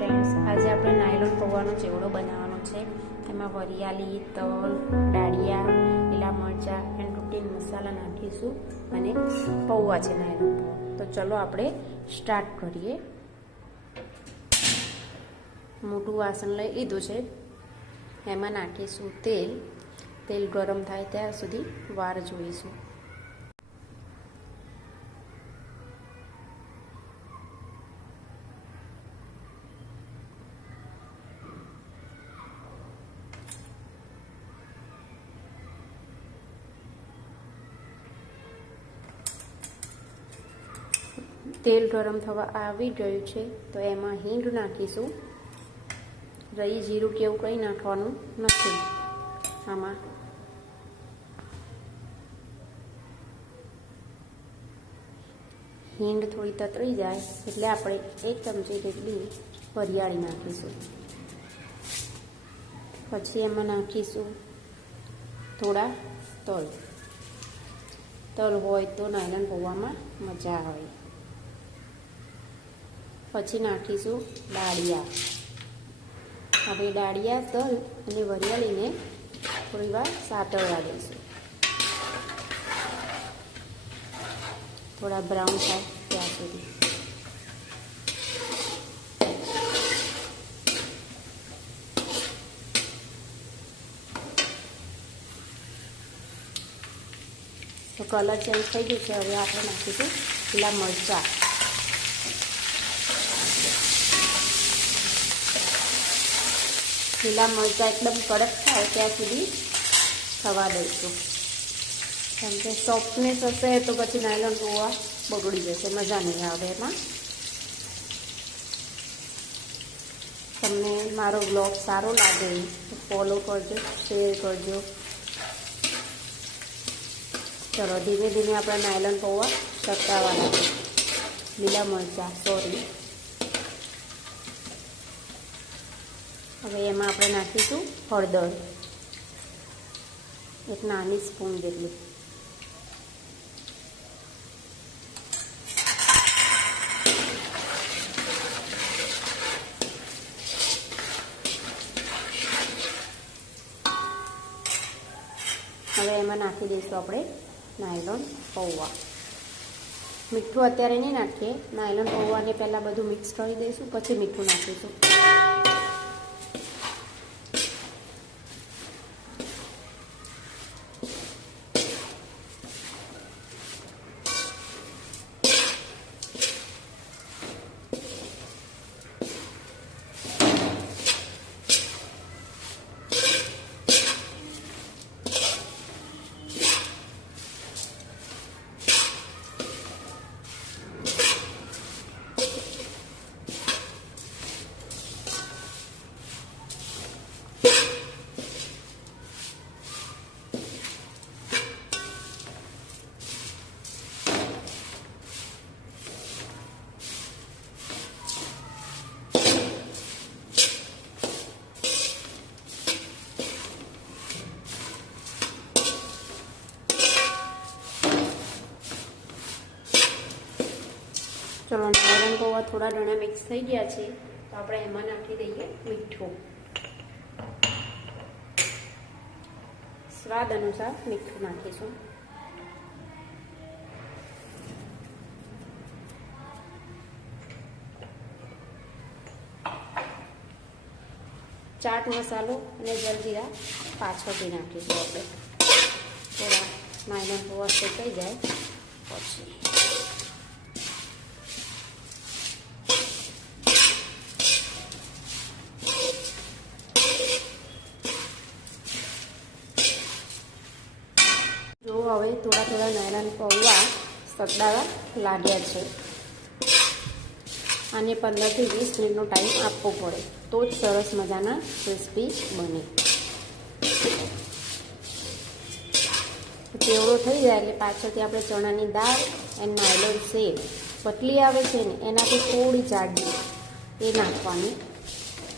Friends, આજે આપણે nylon પૌવાનો ચેવડો બનાવવાનો છે. એમાં વરિયાળી, તલ, ડાળિયા, લીલા મરચાં એન્ડ રૂટીન મસાલા નાખીશું અને પૌવા છે નાયલોન પૌવા. તો ચલો આપણે સ્ટાર્ટ કરીએ. મોટું વાસણ લઈ લીધું છે. એમાં નાખીશું તેલ. તેલ ગરમ થાય ત્યાં સુધી વાર જોઈશું. તેલ ગરમ થવા આવી ગયું છે તો એમાં હિંગ નાખીશું. રહી જીરું કે એવું કંઈ નાખવાનું નથી આમાં. હિંગ થોડી તતરી જાય એટલે આપણે 1 ચમચી જેટલી વરિયાળી નાખીશું. પછી એમાં નાખીશું થોડા તલ. તલ હોય તો નાયલોન પૌવામાં મજા આવે. પછી નાખીશું ડાળિયા. હવે ડાળિયા, તલ અને વરિયાળીને થોડી વાર સાતળવા દઈશું. થોડા બ્રાઉન થાય ત્યાં સુધી. તો કલર ચેન્જ થઈ ગયું છે. હવે આપણે નાખીશું લીલા મરચાં. લીલા મરચાં એકદમ કડક થાય ત્યાં સુધી થવા દઈશું. કેમ કે સોફ્ટનેસ હશે તો પછી નાયલોન પૌવા બગડી જશે, મજા નહીં આવે એમાં. તમને મારો બ્લોગ સારો લાગે તો ફોલો કરજો, શેર કરજો. ચલો ધીમે ધીમે આપણે નાયલોન પૌવા શકાવવાના છે. લીલા મરચાં હવે એમાં આપણે નાખીશું હળદર, 1 નાની સ્પૂન જેટલી. હવે એમાં નાખી દઈશું આપણે નાયલોન પૌવા. મીઠું અત્યારે નહીં નાખીએ. નાયલોન પૌવાને પહેલાં બધું મિક્સ કરી દઈશું, પછી મીઠું નાખીશું. ચલો નાયલોન પૌવા થોડા ઘણા મિક્સ થઈ ગયા છે તો આપણે એમાં નાખી દઈએ મીઠું. સ્વાદ અનુસાર મીઠું નાખીશું. ચાટ મસાલો અને જલજીરા પાછળથી નાખીશું આપણે. થોડા નાયલોન પૌવા શેકાઈ જાય પછી. હવે થોડા નાયલોન પૌવા સકડાવા લાગ્યા છે. આને 15 થી 20 મિનિટનો ટાઈમ આપવો પડે તો જ સરસ મજાના ક્રિસ્પી બને. ચેવડો થઈ જાય એટલે પાછળથી આપણે ચણાની દાળ અને નાયલોન સેવ પતલી આવે છે ને એનાથી થોડી જાડી એ નાખવાની.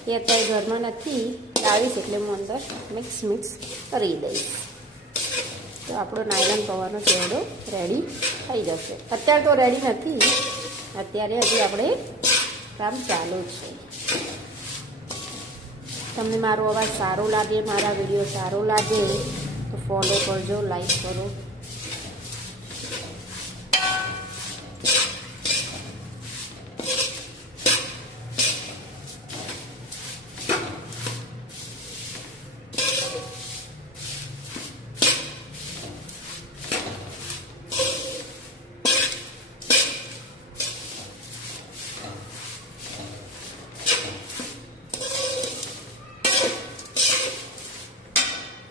એ અત્યારે ઘરમાં નથી, લાવીશ એટલે હું અંદર મિક્સ કરી દઈશ. તો આપણો નાયલોન પૌવાનો ચેવડો રેડી થઈ જશે. અત્યારે તો રેડી નથી, અત્યારે હજી આપણે કામ ચાલુ છે. તમને મારો અવાજ સારો લાગે, મારા વિડીયો સારો લાગે તો ફોલો કરજો, લાઈક કરો.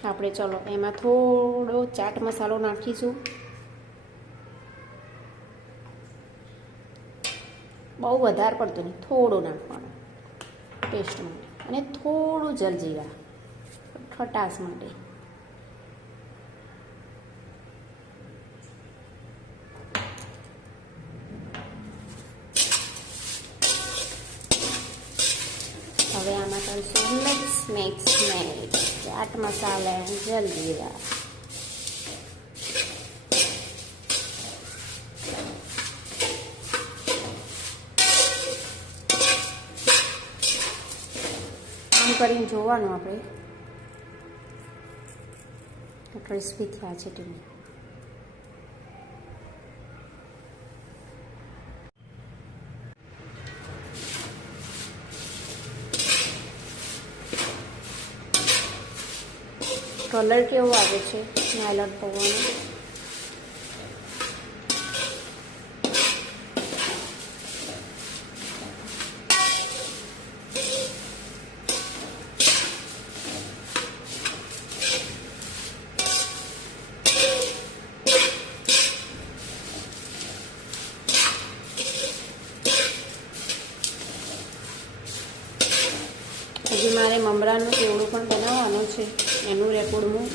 આપણે ચલો એમાં થોડો ચાટ મસાલો નાખીશું. બહુ વધારે પડતો નહીં, થોડો નાખવાનો ટેસ્ટ માટે, અને થોડું જલજીરા ખટાશ માટે. હવે આમાં કરીશું મિક્સ ચાટ મસાલા અને જલજીરા. આમ કરીને જોવાનું આપણે ક્રિસ્પી થયા છે તે. કલર કેવો આવે છે નાયલોન પૌવાનો. હજી મારે મમરાનું ચેવડું પણ બનાવવાનું છે, એનું રેકોર્ડ હું